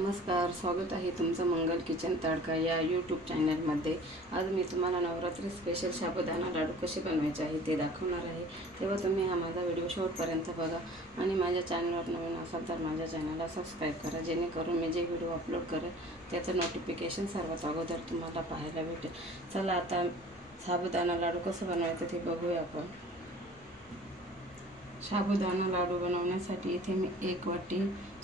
नमस्कार स्वागत आहे तुमचं मंगल किचन तडका या यूट्यूब चॅनलमध्ये आज मी तुम्हाला नवरात्री स्पेशल साबुदाणा लाडू कसे बनवायचे आहे ते दाखवणार आहे. तेव्हा तुम्ही हा माझा व्हिडिओ शेवटपर्यंत बघा आणि माझ्या चॅनलवर नवीन असाल तर माझ्या चॅनलला सबस्क्राईब करा. जेणेकरून मी जे व्हिडिओ अपलोड करेल त्याचं नोटिफिकेशन सर्वात अगोदर तुम्हाला पाहायला भेटेल. चला आता साबुदाणा लाडू कसं बनवायचं ते बघूया आपण. साबुदाणा लाडू बनवण्यासाठी इथे मी एक वाटी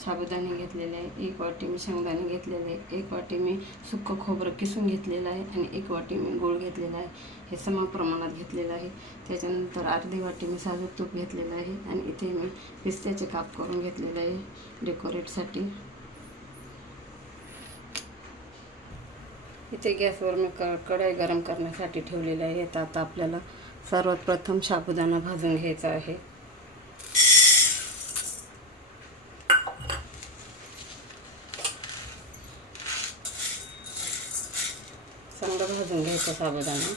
साबुदाणे घेतलेले आहे एक वाटी मी शेंगदाणे घेतलेले आहे एक वाटी मी सुक्कं खोबरं किसून घेतलेलं आहे आणि एक वाटी मी गूळ घेतलेला आहे. हे सम प्रमाणात घेतलेलं आहे. त्याच्यानंतर अर्धी वाटी मी साजूक तूप घेतलेलं आहे आणि इथे मी पिस्त्याचे काप करून घेतलेले आहे डेकोरेटसाठी इथे गॅसवर मी क कढाई गरम करण्यासाठी ठेवलेली आहे. तर आता आपल्याला सर्वात प्रथम साबुदाणा भाजून घ्यायचा आहे. चांगलं भाजून घ्यायचं साबुदाणा.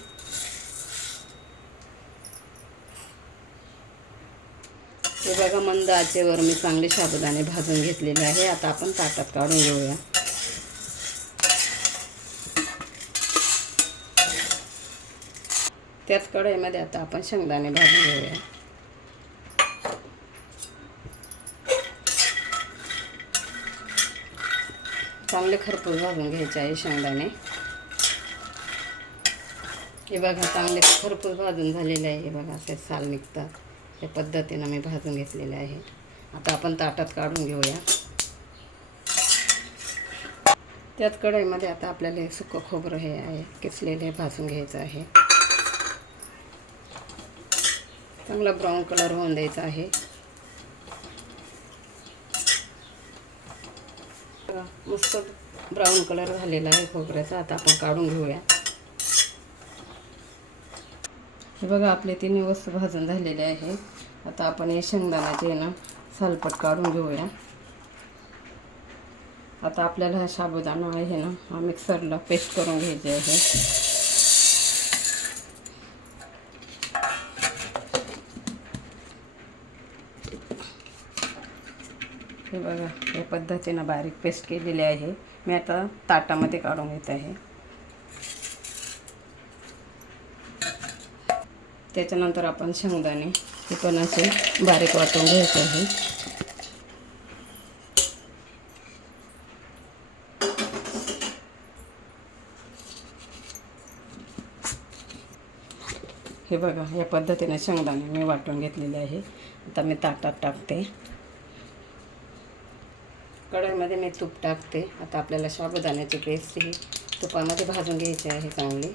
हे बघा मंद आचेवर मी चांगले साबुदाणे भाजून घेतलेले आहे. आता आपण ताटात काढून घेऊया. त्याच कढईमध्ये आता आपण शेंगदाणे भाजून घेऊया. चांगले खरपूस भाजून घ्यायचे आहे शेंगदाणे. हे बघा चांगले भरपूर भाजून झालेले आहे. हे बघा असे साल निघतात. या पद्धतीनं मी भाजून घेतलेले आहे. आता आपण ताटात काढून घेऊया. त्याच कढईमध्ये आता आपल्याला सुकं खोबरं हे आहे किसलेले हे भाजून घ्यायचं आहे. चांगला ब्राऊन कलर होऊन द्यायचा आहे. मस्त ब्राऊन कलर झालेला आहे खोबऱ्याचा. आता आपण काढून घेऊया. हे बघा आपले तिन्ही वस्तू भाजून झालेले आहे आता आपण हे शेंगदाण्याचे ना सालपट काढून घेऊया. आता आपल्याला हा साबुदाणा आहे ना हा मिक्सरला पेस्ट करून घ्यायचे आहे. हे बघा या पद्धतीनं बारीक पेस्ट केलेली आहे. मी आता ताटामध्ये काढून घेत आहे. त्याच्यानंतर आपण शेंगदाणे हे पण असे बारीक वाटून घ्यायचे आहे. हे बघा या पद्धतीने शेंगदाणे मी वाटून घेतलेले आहे. आता मी ताटात टाकते. कढईमध्ये मी तूप टाकते. आता आपल्याला साबुदाण्याची पेस्ट ही तुपामध्ये भाजून घ्यायची आहे चांगली.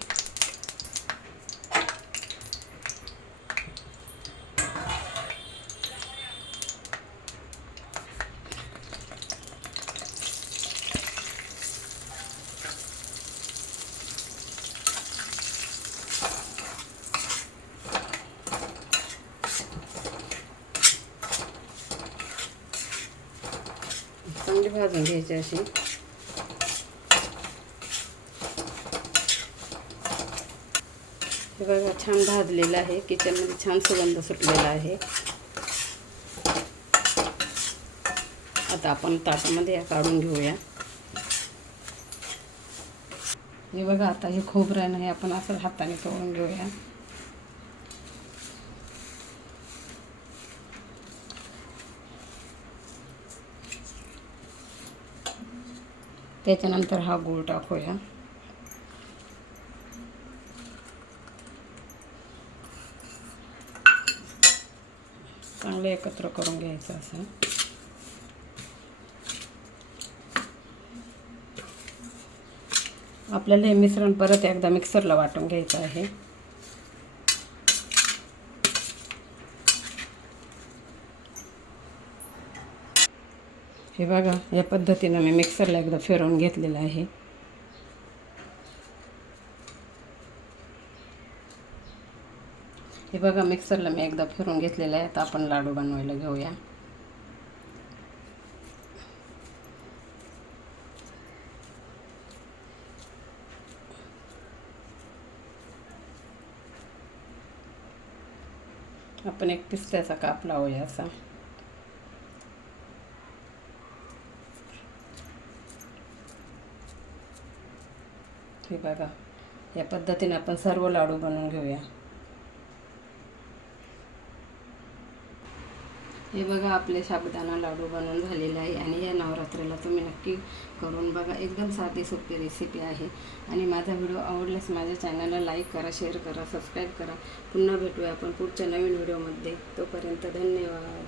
चांगली भाजून घ्यायची अशी. हे बघा छान भाजलेलं आहे. किचनमध्ये छान सुगंध सुटलेला आहे. आता आपण ताटामध्ये काढून घेऊया. हे बघा आता हे खोबरं नाही आपण असं हाताने तोडून घेऊया. त्याच्यानंतर हा गूळ टाकूया. चांगलं एकत्र करून घ्यायचं असं. आपल्याला हे मिश्रण परत एकदा मिक्सरला वाटून घ्यायचं आहे. हे बघा या पद्धतीनं मी मिक्सरला एकदा फिरवून घेतलेलं आहे. हे बघा मिक्सरला मी एकदा फिरून घेतलेलं आहे. आता आपण लाडू बनवायला घेऊया. आपण एक पिस्त्याचा काप लावूया असा. हे बघा या पद्धतीने आपण सर्व लाडू बनवून घेऊया. हे बघा आपले साबुदाणा लाडू बनवून झालेले आहे आणि या नवरात्रीला तुम्ही नक्की करून बघा. एकदम साधी सोपी रेसिपी आहे. आणि माझा व्हिडिओ आवडल्यास माझ्या चॅनलला लाईक करा शेअर करा सबस्क्राईब करा. पुन्हा भेटूया आपण पुढच्या नवीन व्हिडिओमध्ये. तोपर्यंत धन्यवाद.